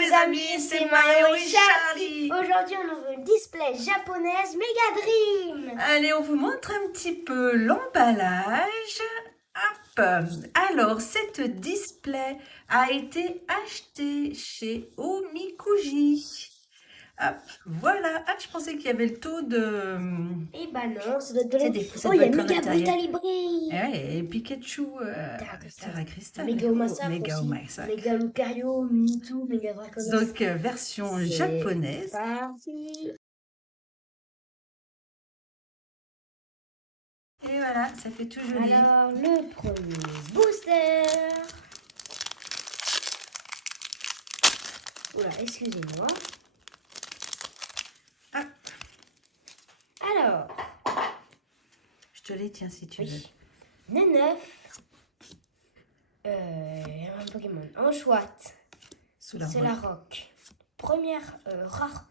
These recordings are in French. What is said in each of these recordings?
les amis, c'est Mario et Charlie. Aujourd'hui, on ouvre une display japonaise Mega Dream. Allez, on vous montre un petit peu l'emballage. Hop. Alors, cette display a été achetée chez Omikuji. Hop, voilà. Ah, je pensais qu'il y avait le taux de... Eh ben non, ça doit être de C'est l'eau. des- ça Oh, doit il y a être un Mega intérieur. Brutal Libri. Ouais, et Pikachu, Terra Cristal. Mega Omasaf Mega aussi. Omasaf. Mega Lucario, Mewtwo, Mega Draconos. Donc, version C'est japonaise. parti. Et voilà, ça fait tout joli. Alors, le premier booster. Oula, excusez-moi. Ah, Alors, je te les tiens si tu veux. oui. Neneuf. Un Pokémon. Enchouette. Sous la C'est la rock. Première rare.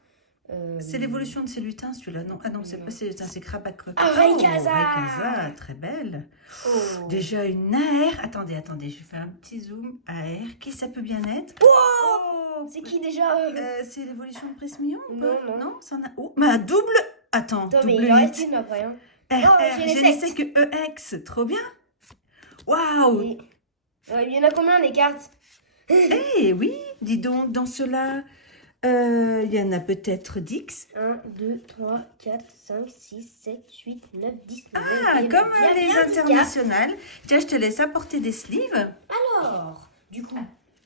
C'est l'évolution de ces lutins, celui-là. Non, ah non, c'est pas ces lutins, c'est Krabakok. Ah, Rayquaza. Rayquaza, très belle. Oh. Déjà une AR. Attendez, je fais un petit zoom. AR, qui ça peut bien être? Oh, c'est qui déjà C'est l'évolution de Prismillon ou pas? Non, non. Non, ça en a... Oh, mais un double... Attends, Attends, mais double il en 8. reste une après. Hein. RR, j'ai les je ne sept. sais que EX. Trop bien. Waouh. Et- il y en a combien les cartes? Eh oui, dis donc, dans cela, il y en a peut-être 10. 1, 2, 3, 4, 5, 6, 7, 8, 9, 10. Ah, comme les internationales. Tiens, je te laisse apporter des sleeves. Alors, du coup,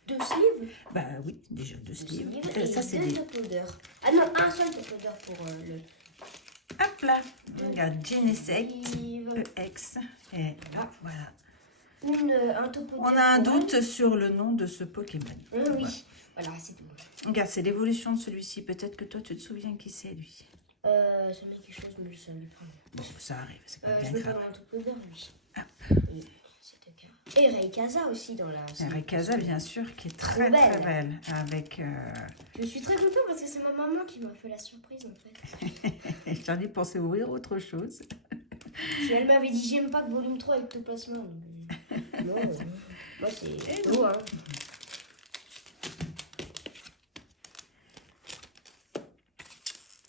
2 sleeves. Bah oui, déjà 2 sleeves. Et Ça, c'est 2 des... top loaders. Ah non, un seul top loader pour le Hop là. Regarde, Genesect, sleeve. EX. Et hop, voilà. Un top loader. On a un pour elle. doute sur le nom de ce Pokémon. Oui, voilà, c'est tout. Regarde, c'est l'évolution de celui-ci. Peut-être que toi, tu te souviens qui c'est, lui. Ça met quelque chose, mais je sais pas. Bon, ça arrive, c'est pas bien Je vais grave. faire un top loader, lui. Hop. Et cette carte. Et Rayquaza aussi dans la. Rayquaza, bien sûr, qui est Trop très belle. très belle. Avec... Je suis très contente parce que c'est ma maman qui m'a fait la surprise en fait. Charlie pensait ouvrir autre chose. Si elle m'avait dit j'aime pas que volume 3 avec tout placement. Non, moi c'est beau hein.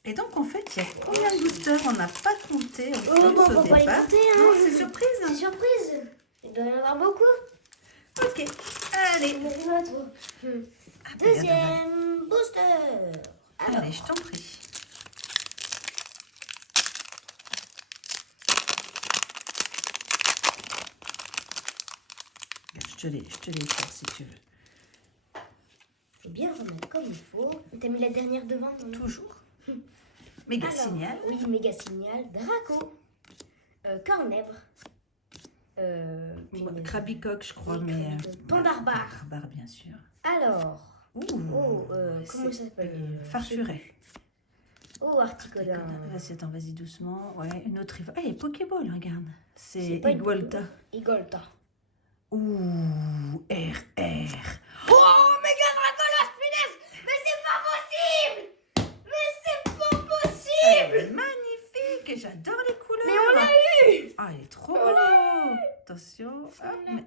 Et donc, en fait, il y a combien de boosters? On n'a pas compté. En Oh, bon, plus, on au va pas les départ. compter hein. Non, c'est surprise. C'est surprise. Il doit y en avoir beaucoup. Ok, allez. Imagine-moi trop. Ah, regarde, Deuxième booster. Alors, allez, je t'en prie. Regarde, je te les sors si tu veux. faut bien remettre comme il faut. T'as mis la dernière devant non? Toujours. Méga Alors, signal. Oui, méga signal. Draco. Cornèbre. Krabicoque, je crois, oui, mais... Pandarbar. Pandarbar, bien sûr. Alors. Ouh, Comment ça s'appelle Farfuret. Oh, Articodin. Vas-y doucement. Ouais, une autre... Eh, Pokéball, regarde. C'est C'est pas une Igualta. Igolta. Ouh, RR. Oh, méga Dracolos, punaise! Mais c'est pas possible! Mais c'est pas possible! Magnifique, j'adore les couleurs. Mais on l'a eu! Ah, il est trop beau. Attention. Hop, mais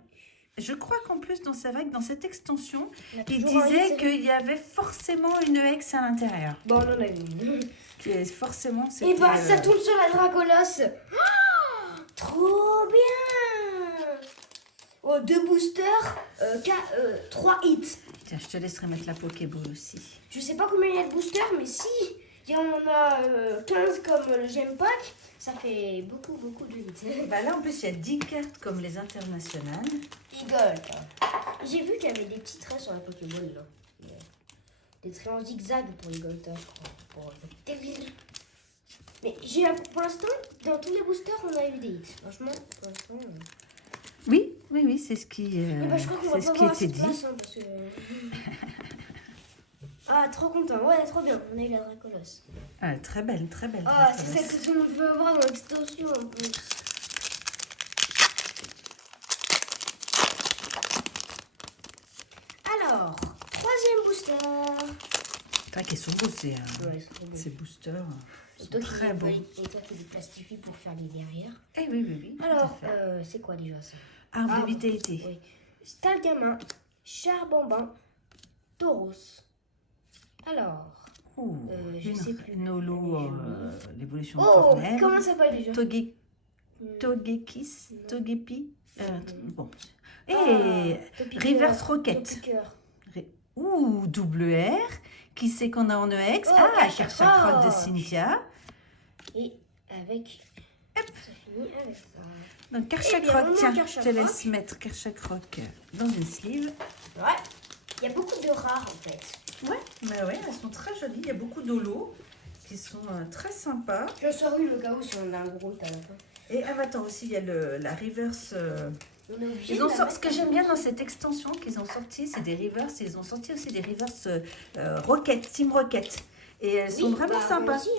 je crois qu'en plus, dans cette extension, il disait qu'il y avait forcément une EX à l'intérieur. Bon, on en a eu. Forcément, Et c'était... bah, ça tombe sur la Dracolos. Oh, trop bien! Oh, 2 boosters, 3 hits. Tiens, je te laisserai mettre la Pokéball aussi. Je sais pas combien il y a de boosters, mais si il y en a 15 comme le Gem Pack, ça fait beaucoup de hits. Bah là, en plus, il y a 10 cartes comme les internationales. Eagle. J'ai vu qu'il y avait des petits traits sur la Pokéball là. Des traits en zigzag pour Eagle, je crois. Mais pour l'instant, dans tous les boosters, on a eu des hits. Franchement, pour l'instant. Oui, c'est ce qui, Bah, je crois qu'on va c'est ce pas qui avoir était assez de dit. place, hein, parce que... Ah, trop content. Ouais, trop bien. On a eu la Dracolos. Ah, très belle. Ah, Dracolos. c'est celle que tout le monde veut avoir dans l'extension en plus. Alors, troisième booster. Ah, qu'ils sont beaux, ces Ouais, c'est trop beau. boosters. Ils Et sont toi, très beaux. et toi qui les plastifies pour faire les derrière. Eh oui. tout à Alors, fait. c'est quoi déjà ça? Arbre de Arbre. vitalité. Oui. Stalgamin, Charbambin, Tauros, Alors, Ouh, je sais plus. Nolo, l'évolution de oh, Cornell. comment ça s'appelle déjà? Togekis, Togepi. Bon. Et Topiqueur, Reverse Rocket. Topiqueur. Ouh, double R. Qui c'est qu'on a en EX? Oh, Ah, Karchak Karchak de Roche. Cynthia. Et avec... Ça finit avec ça. Donc Karchak Eh bien, Rock, on a tiens, Karchak je te laisse Rock. mettre Karchak Rock dans une sleeve. Ouais. Il y a beaucoup de rares en fait. Ouais, bah ouais, elles sont très jolies. Il y a beaucoup d'holos qui sont très sympas. Je sors le cas où si on a un gros à la fin. Et attends, aussi, il y a la reverse. On est obligé Ils de ont la ce mettre que j'aime bien dans cette extension qu'ils ont sorti, c'est des reverse. Et ils ont sorti aussi des reverse Rocket, Team Rocket. Et elles sont vraiment sympas. Aussi,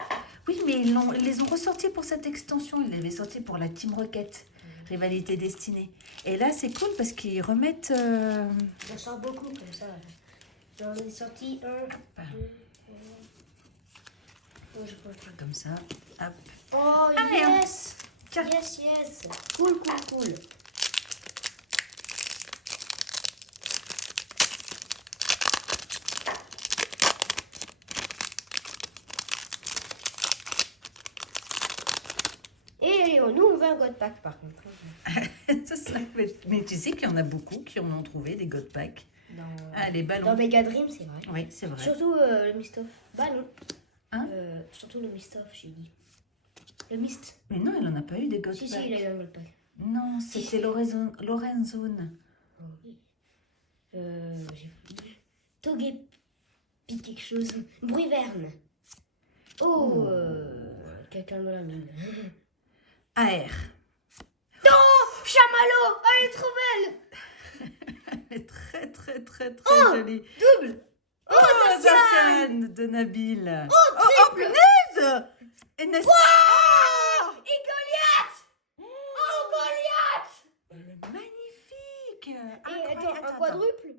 hein. Oui, mais ils les ont ressortis pour cette extension. Ils l'avaient sorti pour la Team Rocket, Rivalité Destinée. Et là, c'est cool parce qu'ils remettent. J'en sors beaucoup comme ça. J'en ai sorti un. Oh, je peux pas. Comme ça. Hop. Oh, Allez, yes! Tiens. Yes, yes! Cool, cool, cool. Et nous, on veut un God Pack par contre. C'est ça. Mais tu sais qu'il y en a beaucoup qui en ont trouvé des God Pack. Ah, les Dans ballons. Mega Dream, c'est vrai. Oui, c'est vrai. Surtout le Mistoff. Bah non. Hein? Surtout le Mistoff, j'ai dit. Le Mist. Mais non, il n'en a pas eu des God Si, Pack. si, il a eu un God Pack. Non, c'était Lorenzone. Oh, oui. J'ai oublié. Togepi quelque chose. Bruiverne. Oh, quelqu'un de la mine. AR. Oh, Chamallow. Oh, elle est trop belle. Elle est très, très, très, très jolie. Double. Oh, Zacian de Nabil. Oh, triple. Punaise! Et Nes- Oh, et Goliath. Oh, Goliath. Magnifique! Et attends, un quadruple.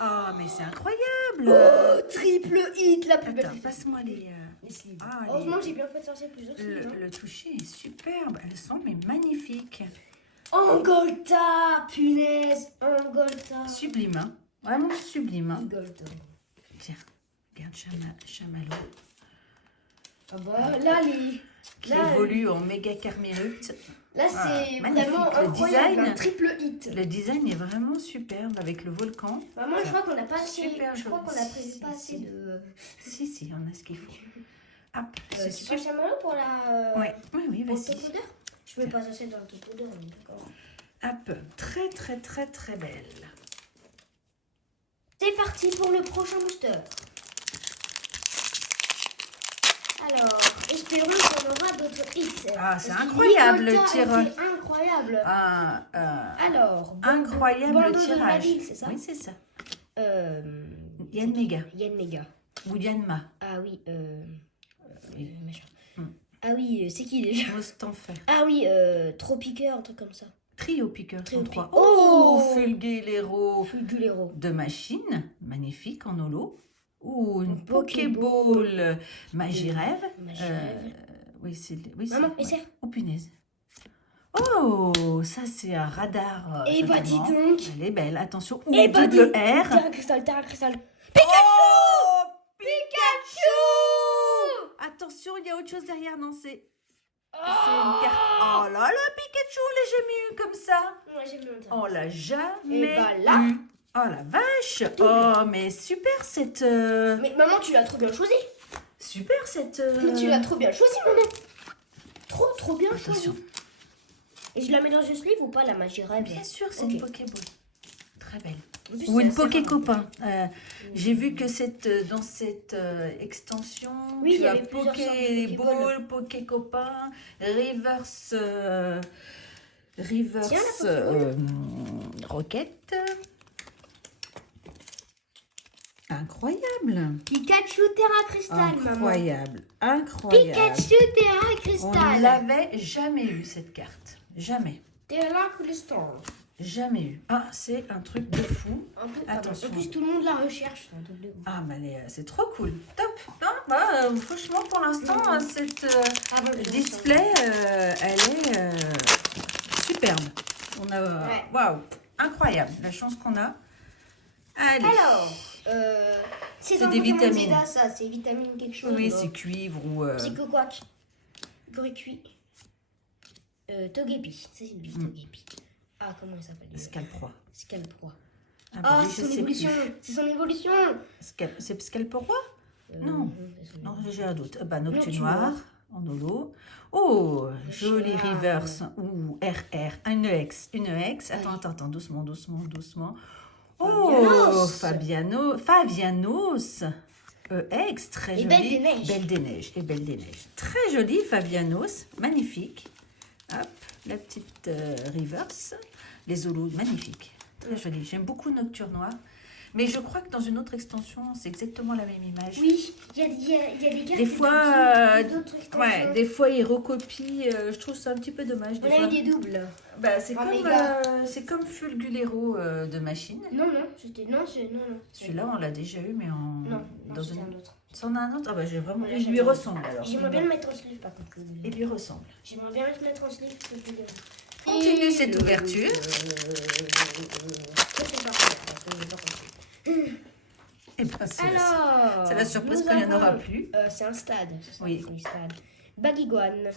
Oh, mais c'est incroyable! Oh, triple hit, la plus belle. Attends, passe-moi les sleeves. Ah, Heureusement, j'ai bien fait sortir plusieurs sleeves. le toucher est superbe. Elles sont mais magnifiques. Angolta, punaise, Angolta. Sublime, hein? Vraiment sublime. Hein? Angolta. Tiens, regarde Chamallow. Ah bah là, Qui évolue en méga Carmerupt. Là, c'est magnifique. vraiment Le incroyable, design, un triple hit. Le design est vraiment superbe avec le volcan. Maman, je crois qu'on n'a pas assez. Super Je crois joli. qu'on a prévu Si, pas assez si. de. Si, on a ce qu'il faut. Hop, c'est Tu pas super. Chamallow pour la. Ouais, oui, Pour le vas-y. top odeur. Je mets pas assez dans le top odeur, d'accord. Hop, très, très, très, très belle. C'est parti pour le prochain booster. Alors, espérons qu'on aura d'autres hits. Ah, c'est Parce que incroyable, Nicolta le tireur. était incroyable. Ah, Alors, incroyable Bandeau de tirage. Nabil, c'est ça? Oui, c'est ça. Yann Mega Mega. ou Yanma. Ah oui, Oui. machin. Hmm. Ah oui, c'est qui déjà? Mostanfer. Ah oui, Tropiqueur, un truc comme ça. Trio Piqueur Trio 103. Piqueur. Oh, Oh, Fulguero Fulgulero. de machine. Magnifique en holo. Ou une Pokéball. Pokéball Magirève. Magirève. Oui, c'est. Maman, ouais. essaie. Oh, punaise. Oh, ça c'est un radar. Eh bah, totalement. dis donc. Elle est belle, attention. Ou Eh bah, double dis. R. Terra Cristal, Terra Cristal. Oh, Pikachu. Attention, il y a autre chose derrière, non, c'est une carte. Oh là là, Pikachu, on l'a jamais eu comme ça. Ouais, j'ai vu longtemps. On l'a jamais Et bah là. eu. Oh la vache. Oh, mais super cette... Mais maman, tu l'as trop bien choisi. Super cette... Tu l'as trop bien choisi, maman. Trop bien choisi. Attention. Et je la mets dans une sleeve ou pas, la magie rêve? Bien sûr, c'est Ok. une Pokéball. Très belle. En plus, Ou c'est une assez Poké rare. Copain. J'ai vu que dans cette extension, Oui, il tu y as avait plusieurs sortes de Pokéball, Poké Copain, Reverse, Reverse Tiens, la Rocket. Incroyable. Pikachu Terra Cristal, maman. Incroyable. Incroyable. Pikachu Terra On Cristal. l'avait jamais eu cette carte. Jamais. Terra Cristal. Jamais eu. Ah, c'est un truc de fou. Un peu Attention. En plus, tout le monde la recherche. C'est un truc de ouf. Ah, mais c'est trop cool. Top. Non, franchement, pour l'instant, cette Ah, bon, display, elle est superbe. On a, Ouais. waouh, incroyable la chance qu'on a. Allez. Alors, c'est C'est dans des Pokémon vitamines. Zeta, ça. C'est vitamine quelque chose. Oui, là. c'est cuivre ou... Psychoquack. Grécuit. Togepi. C'est lui, Togepi. Ah, comment il s'appelle lui Scalproie. Scalproie. Ah, Ah, lui, c'est je son sais évolution. plus. C'est son évolution. C'est Scalproie? Non. c'est son Non, évolution. j'ai un doute. Bah, Noctu Noctunoir. noir en holo. Oh, joli cheval. reverse. Ou RR. Une EX. Attends, doucement. Oh, Fabianos. EX, très Et joli. Belle des Neiges. Belle des Neiges. Très joli, Fabianos. Magnifique. Hop, la petite reverse. Les holos, magnifiques. Très joli. J'aime beaucoup Nocturne Noir. Mais je crois que dans une autre extension, c'est exactement la même image. Oui, il y a des cartes. Des fois, d'autres extensions. ouais, des fois ils recopient. Je trouve ça un petit peu dommage. On a eu des doubles. Bah, c'est en comme, méga. comme Fulgulero de machine. Non, c'était. Non. Celui-là, on l'a déjà eu, mais en. Non, dans c'était une. un autre. C'en a un autre. Ah bah j'ai vraiment. On l'a Il lui jamais ressemble alors. J'aimerais bien le mettre en sleeve, par contre. Il lui ressemble. J'aimerais bien le mettre en sleeve. Continue cette ouverture. Et ben c'est Alors, c'est la surprise nous qu'il n'y en aura avons, plus. c'est un stade. Oui. Un stade. Baguiguane.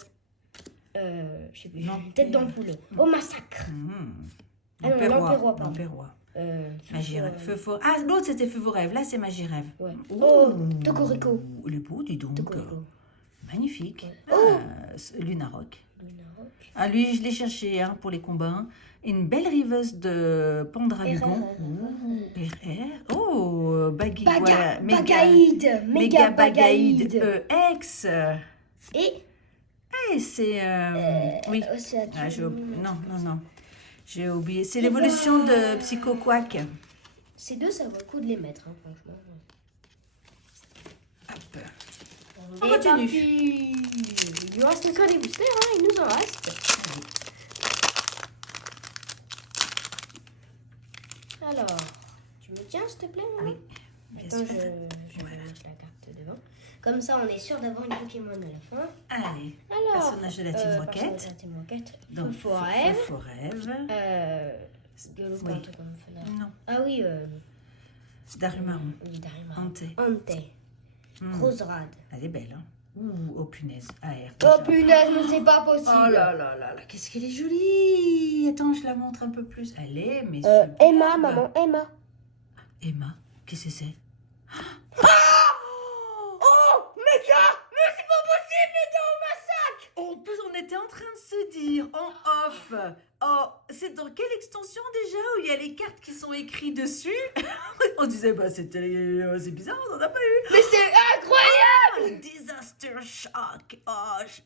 Je sais plus. Non. Tête d'ampoule. Au massacre. Ah non, l'Empérois, pardon. L'Empérois. Magie Magie Feu Faux. Ah, l'autre c'était Feu Faux Rêve. Là c'est Magie Rêve. Ouais. Ouh. Oh, Tocorico. Il est beau, dis donc. Tocorico. Magnifique. Ouais. Oh. Lunaroc. Lunaroc. Ah, lui, je l'ai cherché hein, pour les combats. Une belle riveuse de Pendragon. RR. Oh, Bagaïde. Méga Bagaïde. EX. Et C'est. Oui. Ah, non. J'ai oublié. C'est l'évolution de Psycho Quack. Ces deux, ça vaut le coup de les mettre, hein, franchement. Hop. On continue. Il lui reste encore des boosters, hein, il nous en reste. Alors, tu me tiens, s'il te plaît, maman? Oui. Bien Attends, sûr. je vais mettre la carte devant. Comme ça, on est sûr d'avoir une Pokémon à la fin. Allez. Alors, Personnage de la Team Rocket. personnage de la Team Rocket. Donc, Feu Rêve. Feu Rêve. Galopin, Oui. un truc comme ça. Non. Ah oui, Darumaron. oui, Darumaron. Ante. Ante. Roserade. Elle est belle, hein. Ouh, oh punaise. AR. Oh punaise, mais c'est pas possible. Oh là là là là, qu'est-ce qu'elle est jolie. Attends, je la montre un peu plus. Elle est, mais Emma, maman, Emma. Emma, qu'est-ce que c'est? Mais c'est pas possible, les gars, au massacre. En plus, on était en train de se dire en off. Oh, c'est dans quelle extension déjà où il y a les cartes qui sont écrites dessus? On se disait, bah c'est bizarre, on n'en a pas eu. Mais c'est incroyable. Disaster Shock. Oh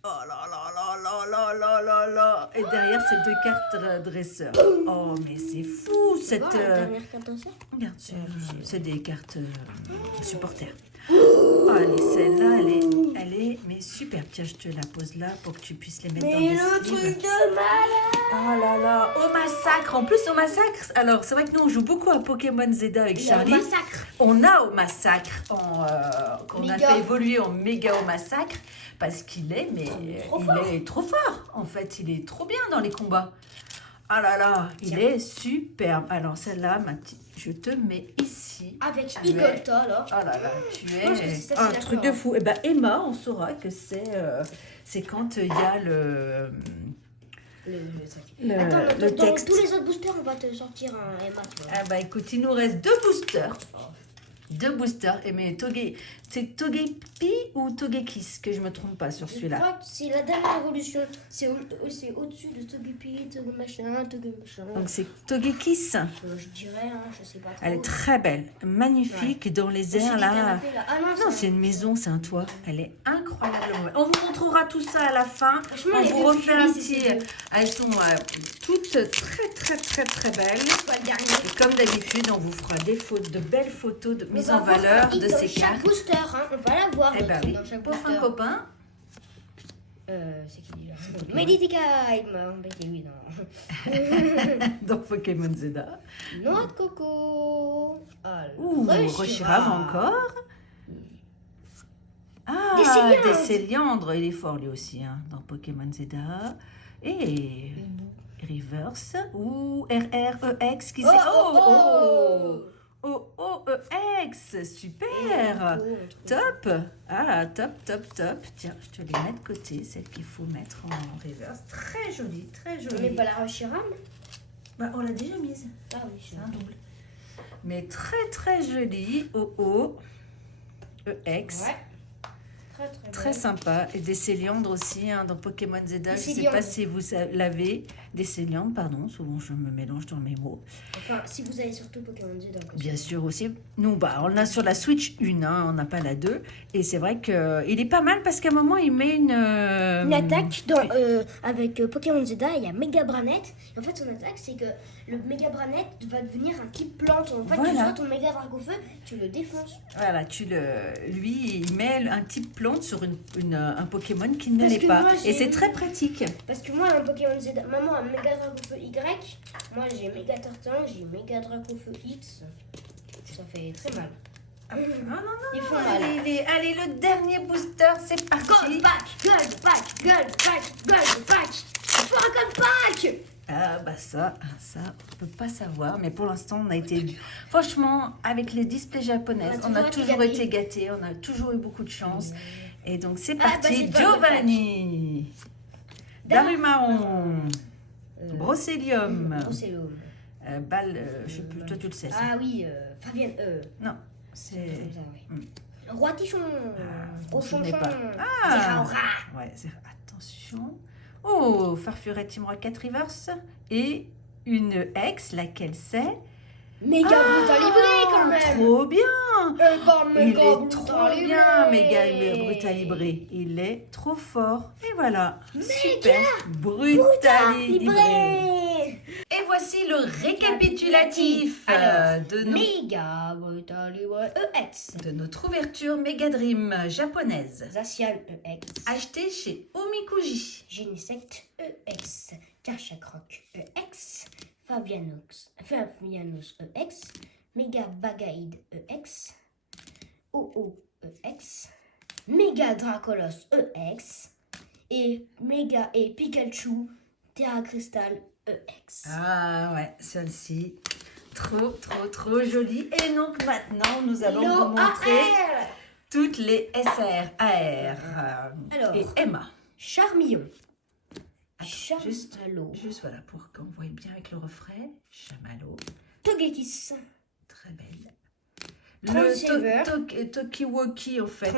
là là là là là là là là. Et derrière, ces deux cartes dresseurs. Oh, mais c'est fou cette. Bon, la dernière carte en cercle. Regarde, c'est des cartes supporters. Oh, allez, celle-là, elle est mais super. Tiens, je te la pose là pour que tu puisses les mettre dans Mais des le sleeves. truc de malade. Oh là là, au massacre. En plus, au massacre, alors c'est vrai que nous, on joue beaucoup à Pokémon Zeta avec Il y a un Charlie. massacre. On a au massacre, qu'on a Méga. fait évoluer en méga au massacre, parce qu'il est, mais Trop il fort. est trop fort. En fait, il est trop bien dans les combats. Ah là là, il est superbe. Alors celle-là, ma petite, je te mets ici. Avec Mais- Igolta, là. Oh là là, tu Je pense que es c'est ça, un c'est truc d'accord. de fou. Et ben Emma, on saura que c'est quand il y a le Attends, le dans texte. tous les autres boosters, on va te sortir un Emma, tu vois. Ah bah écoute, il nous reste deux boosters. Deux boosters. Et mais c'est Togepi ou Togekiss, que je me trompe pas sur Je celui-là. crois que c'est la dernière évolution. C'est au-dessus de Togepi, Togemachin, Togemachin. Donc c'est Togekiss. Je dirais, hein, je sais pas trop. Elle est très belle, magnifique dans les Au-dessus airs du là. canapé, là. Ah non, Non, c'est une maison, c'est un toit. Elle est incroyablement belle. On vous montrera tout ça à la fin. Franchement, On les vous deux refait un filles, petit. c'est deux. Elles sont toutes très belles. C'est pas le dernier. Et comme d'habitude, on vous fera de belles photos de mise On va en voir valeur un hit de dans ces chaque cartes. booster, hein. On va la voir. Eh ben notre hit oui, dans chaque pour booster. un copain. C'est qui déjà Meditica. Oui, non. Donc Pokémon Zeta. Noix de coco. Ouh, Reshiram encore. Ah, Des Céliandres. Il est fort lui aussi hein, dans Pokémon Zeta. Et Reverse ou RREX qui c'est. Oh OOEX. Super. Top. Ah, top, top, top. Tiens, je te les mets de côté, celle qu'il faut mettre en reverse. Très jolie, très On jolie. met pas la Rochiram? Bah, on l'a déjà mise. Ah oui, C'est un double. Mais très, très jolie. OOEX. Ouais. Très Très sympa. Et des céliandres aussi dans Pokémon Zeta. Je ne sais pas si vous l'avez. Des céliandres, pardon. Souvent, je me mélange dans mes mots. Enfin, si vous avez surtout Pokémon Zeta. Bien sûr aussi. Nous, on a sur la Switch une, on n'a pas la 2. Et c'est vrai qu'il est pas mal parce qu'à un moment, il met une attaque avec Pokémon Zeta. Il y a Mega Branette. Et en fait, son attaque, c'est que le Mega Branette va devenir un type plante. En fait, voilà. tu vois ton Mega Dracofeu, tu le défonces. Voilà, lui, il met un type plante sur un Pokémon qui ne l'est pas. Et c'est très pratique. Parce que moi, un Pokémon Zeta, maman a Mega Dracofeu Y. Moi, j'ai Mega Tartan, j'ai Mega Dracofeu X. Ça fait très mal. Non, Ils font mal. Allez, le dernier booster, c'est parti. Gold pack, gold pack, gold pack, gold pack. Il faut un gold pack. Ah bah ça, on peut pas savoir, mais pour l'instant on a été, franchement, avec les displays japonaises, on a toujours été gâtés, on a toujours eu beaucoup de chance. Et donc c'est parti, Giovanni, Darumaon, Brocélium, je sais plus, toi tu le sais. Ah oui, Fabienne, non, c'est... Roi Tichon, Ronchonchon, ouais, attention. Oh, Farfuret Team Rocket Reverse et une ex, laquelle c'est? Méga Brutalibré quand même. Trop bien. Il est trop bien, Méga Brutalibré. Il est trop fort. Et voilà, super Brutalibré. Et voici le récapitulatif Méga Brutalibré EX de notre ouverture Mega Dream japonaise. Zacian EX Acheté chez Omikuji. Genesect EX Karchakroc EX Fabianos EX Mega Bagaïd EX OO EX Mega Dracolos EX et Mega et Pikachu Terra Crystal EX. Ah ouais, celle-ci, trop jolie. Et donc maintenant, nous allons vous montrer toutes les SR, AR et Emma. Charmillon. Juste voilà, pour qu'on voit bien avec le reflet. Chamallow. Togekiss. Très belle. Le Tokiwoki, en fait,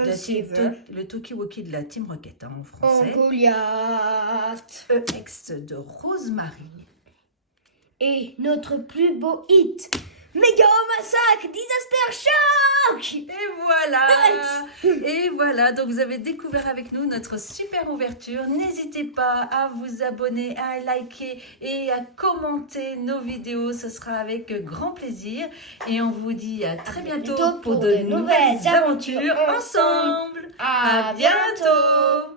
le Tokiwoki de la Team Rocket en français. Goliath. EX de Rosemary. Et notre plus beau hit, Méga Massacre Disaster Shock. Et voilà, donc vous avez découvert avec nous notre super ouverture. N'hésitez pas à vous abonner, à liker et à commenter nos vidéos. Ce sera avec grand plaisir. Et on vous dit à très bientôt pour de nouvelles aventures ensemble. À bientôt.